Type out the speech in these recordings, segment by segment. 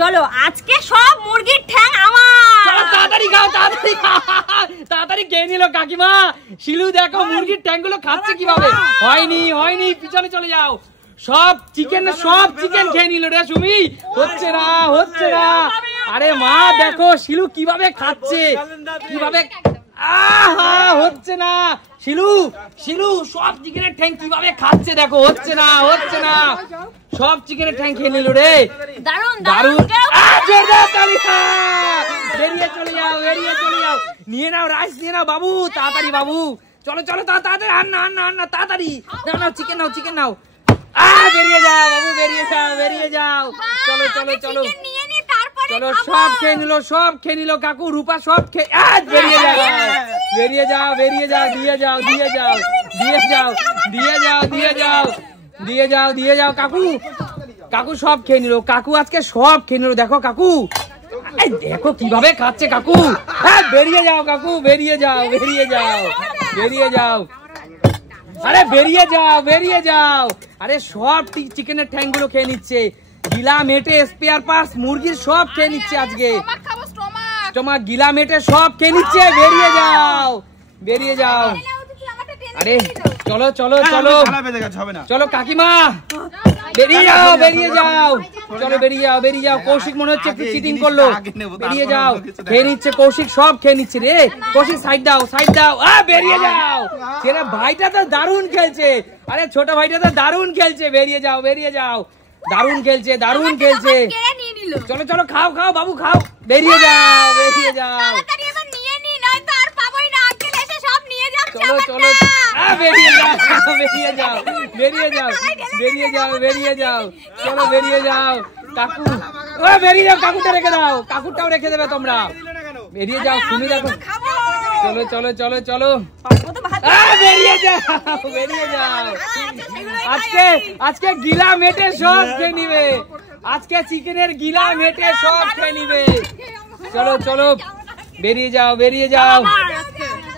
চলো আজকে সব মুরগির ঠ্যাং আমার। চলো তাড়াতাড়ি খাও, তাড়াতাড়ি খেয়ে নিল কাকিমা। শিলু দেখো মুরগির ঠ্যাং গুলো খাচ্ছে কিভাবে। হয়নি, পিছনে চলে যাও। সব চিকেন খেয়ে নিল রে সুমি। হচ্ছে না। আরে মা দেখো শিলু কিভাবে খাচ্ছে, কিভাবে। হচ্ছে না। শিলু সব চিকেনের ঠ্যাং কিভাবে খাচ্ছে দেখো। হচ্ছে না। সব চিকেনের ঠ্যাং খেয়ে নিল রে। দারুন। বেরিয়ে চলে যাও। নিয়ে নাও রাইস, নিয়ে নাও বাবু, তাড়াতাড়ি বাবু। চলো তাড়াতাড়ি। আন্না তাড়াতাড়ি। নাও চিকেন নাও। বেরিয়ে যাও বাবু, বেরিয়ে যাও। চলো সব খেয়ে নিল কাকু, রূপা সব খেয়ে। বেরিয়ে যাও। দিয়ে যাও কাকু সব খেয়ে নিল। কাকু আজকে সব খেয়ে নিল দেখো কাকু। দেখো কিভাবে খাচ্ছে কাকু। বেরিয়ে যাও কাকু, বেরিয়ে যাও। আরে বেরিয়ে যাও। আরে সব চিকেনের ঠ্যাং গুলো খেয়ে নিচ্ছে। গিলা মেটে স্পেয়ার পার্টস মুরগির সব খেয়ে নিচ্ছে আজকে। তোমার গিলা মেটে সব খেয়ে নিচ্ছে। বেরিয়ে যাও। আরে চলো কাকিমা, বেরিয়ে যাও। চলো বেরিয়ে যাও। কৌশিক মনে হচ্ছে একটু চিটিং করলো। বেরিয়ে যাও। খেয়ে নিচ্ছে কৌশিক, সব খেয়ে নিচ্ছে রে। কৌশিক সাইড দাও। বেরিয়ে যাও। ছেলে ভাইটা তো দারুণ খেলছে। আরে ছোট ভাইটা তো দারুণ খেলছে। বেরিয়ে যাও। দারুণ খেলছে। চলো খাও বাবু খাও। বেরিয়ে যাও। চলো বেরিয়ে যাও। চলো বেরিয়ে যাও। কাকুটা রেখে দাও। কাকুরটাও রেখে দেবে তোমরা। বেরিয়ে যাও। তুমি দেখো। চলো বেরিয়ে যাও। আজকে গিলা মেটে সব খেয়ে নিবে। আজকে চিকেনের গিলা মেটে সব খেয়ে নিবে। চলো বেরিয়ে যাও।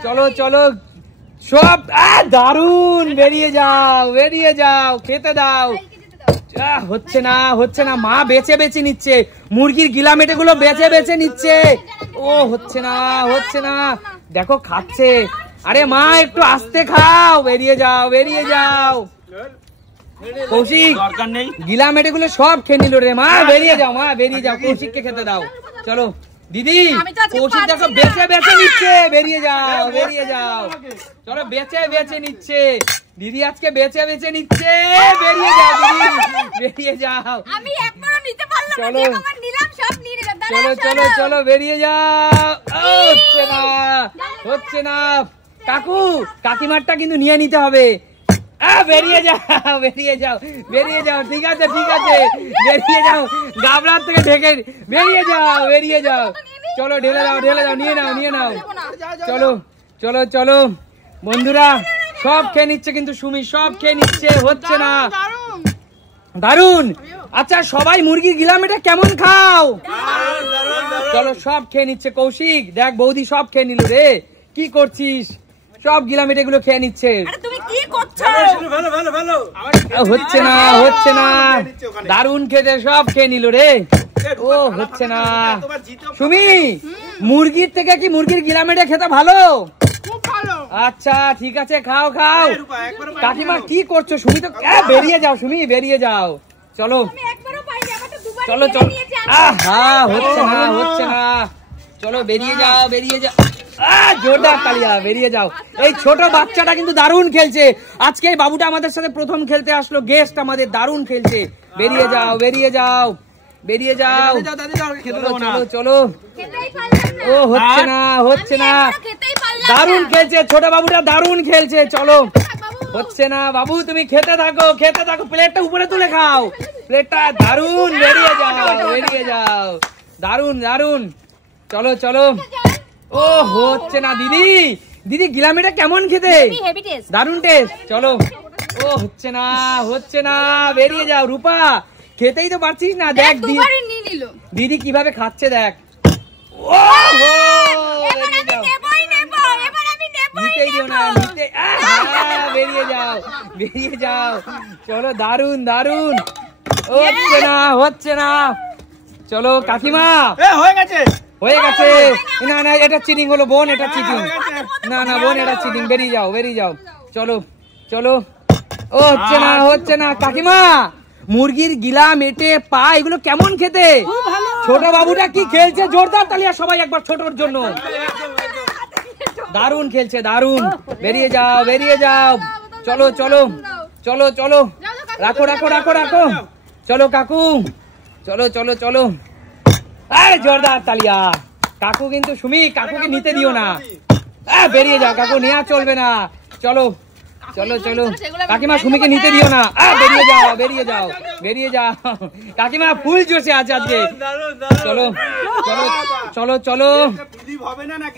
চলো সব দারুন। বেরিয়ে যাও। খেতে দাও। হচ্ছে না। মা বেছে নিচ্ছে মুরগির গিলা মেটে গুলো, বেছে নিচ্ছে। হচ্ছে না। দেখো খাচ্ছে। আরে মা একটু আস্তে খাও। বেরিয়ে যাও। কৌশিক গিলা মেটে গুলো সব খেয়ে নিল রে। মা বেরিয়ে যাও। কৌশিককে খেতে দাও। চলো দিদি, কৌশিক দেখো বেছে নিচ্ছে। বেরিয়ে যাও। চলো বেছে নিচ্ছে দিদি, আজকে বেছে নিচ্ছে। বেরিয়ে যাও। চলো বেরিয়ে যাও। হচ্ছে না। কাকিমারটা কিন্তু নিয়ে নিতে হবে। বেরিয়ে যাও। ঠিক আছে। বেরিয়ে যাও। গাবলার থেকে ঢেকে বেরিয়ে যাও। চলো ঢেলে দাও। নিয়ে নাও। চলো বন্ধুরা, সব খেয়ে নিচ্ছে কিন্তু সুমি, সব খেয়ে নিচ্ছে। হচ্ছে না। দারুন। আচ্ছা সবাই মুরগির গিলা মেটে কেমন খাও? চলো সব খেয়ে নিচ্ছে। কৌশিক দেখ বৌদি সব খেয়ে নিল রে। কি করছিস? সব গিলা মেটে গুলো খেয়ে নিচ্ছে। হচ্ছে না। দারুন খেতে সব খেয়ে নিল রে। হচ্ছে না। সুমি, মুরগির থেকে কি মুরগির গিলা মেটে খেতে ভালো? আচ্ছা ঠিক আছে, খাও। কাকিমা কি করছো? সুমি তো বেরিয়ে যাও। চলো। হচ্ছে না। চলো বেরিয়ে যাও। জোরদার তালিয়া। বেরিয়ে যাও। এই ছোট বাচ্চাটা কিন্তু দারুণ খেলছে। আজকে এই বাবুটা আমাদের সাথে প্রথম খেলতে আসলো, গেস্ট আমাদের, দারুণ খেলছে। বেরিয়ে যাও। চলো। হচ্ছে না। দারুণ খেলছে ছোট বাবুটা, দারুণ খেলছে। চলো। হচ্ছে না। বাবু তুমি খেতে থাকো। প্লেটটা উপরে তুলে খাও। প্লেটটা দারুণ। বেরিয়ে যাও। দারুণ। চলো। হচ্ছে না। দিদি গিলা মেটে কেমন খেতে? দারুণ টেস্ট। চলো। হচ্ছে না। বেরিয়ে যাও। রূপা খেতেই তো পারছিস না। দেখ দিদি কিভাবে খাচ্ছে দেখ। বেরিয়ে যাও। চলো দারুণ। হচ্ছে না। চলো কাকিমা হয়ে গেছে হয়ে গেছে। না না এটা চিটিং হলো বোন, এটা চিটিং। না না বোন এটা চিটিং, বেরিয়ে যাও বেরিয়ে যাও। চলো চলো। ও হচ্ছে না কাকিমা। মুরগির গিলা মেটে পা এগুলো কেমন খেতে? ছোট বাবুটা কি খেলছে? জোরদার তালিয়া সবাই একবার ছোটর জন্য। দারুণ খেলছে দারুণ। বেরিয়ে যাও বেরিয়ে যাও। চলো চলো চলো চলো। রাখো রাখো রাখো রাখো। চলো কাকু চলো চলো চলো। আরে জোরদার তালিয়া। কাকু কিন্তু সুমি কাকুকে নিতে দিও না। বেরিয়ে যাও কাকু, নেওয়া চলবে না। চলো চলো চলো। কাকিমা সুমিকে নিতে দিও না। বেরিয়ে যাও বেরিয়ে যাও বেরিয়ে যাও। কাকিমা ফুল জোশে আছে আজকে। চলো চলো চলো চলো।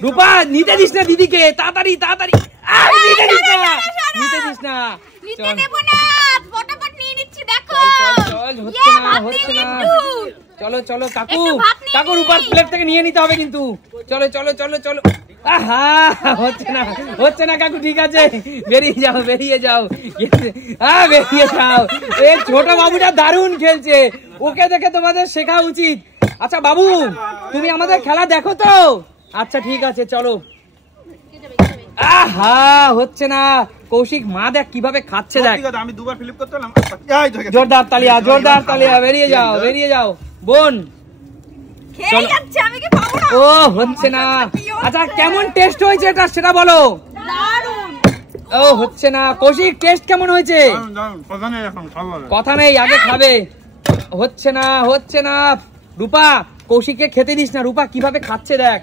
রূপা নিতে দিস না দিদিকে, তাড়াতাড়ি তাড়াতাড়ি। নিতে দিস না নিতে দিস না। চল চল হচ্ছে না হচ্ছে না। চলো চলো কাকু কাকু রূপার প্লেট থেকে নিয়ে নিতে হবে কিন্তু। চলো চলো চলো চলো। হচ্ছে না কাকু, ঠিক আছে বেরিয়ে যাও বেরিয়ে যাও। বেরিয়ে যাও। এই ছোট বাবুটা দারুণ খেলছে, ওকে দেখে তোমাদের শেখা উচিত। আচ্ছা বাবু তুমি আমাদের খেলা দেখো তো? আচ্ছা ঠিক আছে চলো। হচ্ছে না। কৌশিক মা দেখ কিভাবে খাচ্ছে দেখ। আমি দুবার ফ্লিপ করতে হলাম। জোরদার তালিয়া জোরদার তালিয়া। বেরিয়ে যাও বেরিয়ে যাও বোন। ও হচ্ছে না। আচ্ছা কেমন টেস্ট হয়েছে এটা সেটা বলো। ও হচ্ছে না। কৌশিক টেস্ট কেমন হয়েছে? কথা নেই আগে খাবে। হচ্ছে না হচ্ছে না। রূপা কৌশিককে খেতে দিস না, রূপা কিভাবে খাচ্ছে দেখ।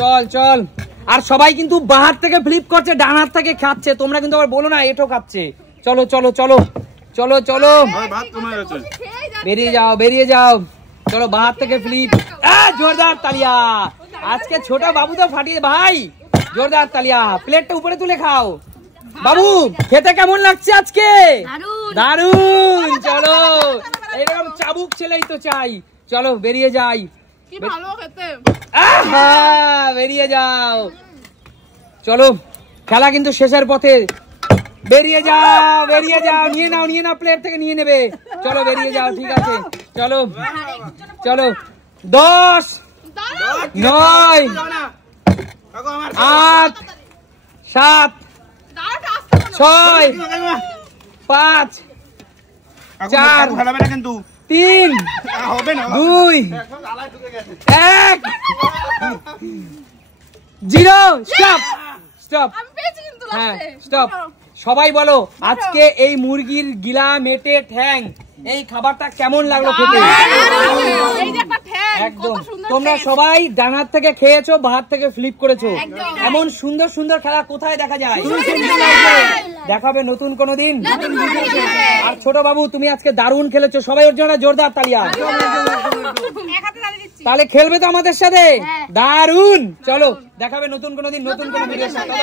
চল চল। আর সবাই কিন্তু বাহার থেকে ফ্লিপ করছে, ডান হাত থেকে খাচ্ছে। তোমরা কিন্তু আবার বলো না এটো খাচ্ছে। চলো চলো চলো চলো চলো। বেরিয়ে যাও বেরিয়ে যাও। চলো বাহার থেকে ফ্লিপ। জোরদার তালিয়া। আজকে ছোট বাবু তো ফাটিয়ে ভাই। জোরদার তালিয়া। প্লেটটা উপরে তুলে খাও। বাবু খেতে কেমন লাগছে আজকে? দারুন। চলো এরকম চাবুক ছেলেই তো চাই। চলো বেরিয়ে যাই। বেরিয়ে যাও। চলো খেলা কিন্তু শেষের পথে। বেরিয়ে যাও বেরিয়ে যাও। নিয়ে নাও প্লেট থেকে নিয়ে নেবে। চলো বেরিয়ে যাও ঠিক আছে। চলো চলো। 10 9 8 7 6 5 4 3 2 1 0। Stop stop. হ্যাঁ স্টপ। সবাই বলো আজকে এই মুরগির গিলা মেটে ঠ্যাং এই খাবারটা কেমন লাগলো খেতে? একদম। তোমরা সবাই ডানার থেকে খেয়েছো, বাহার থেকে ফ্লিপ করেছো। এমন সুন্দর সুন্দর খেলা কোথায় দেখা যায়? দেখাবে নতুন কোনো দিন। আর ছোট বাবু তুমি আজকে দারুণ খেলেছো, সবাই ওর জন্য জোরদার তালিয়া। তাহলে খেলবে তো আমাদের সাথে? দারুণ। চলো দেখাবে নতুন কোনো দিন নতুন কোনো ভিডিওর সাথে।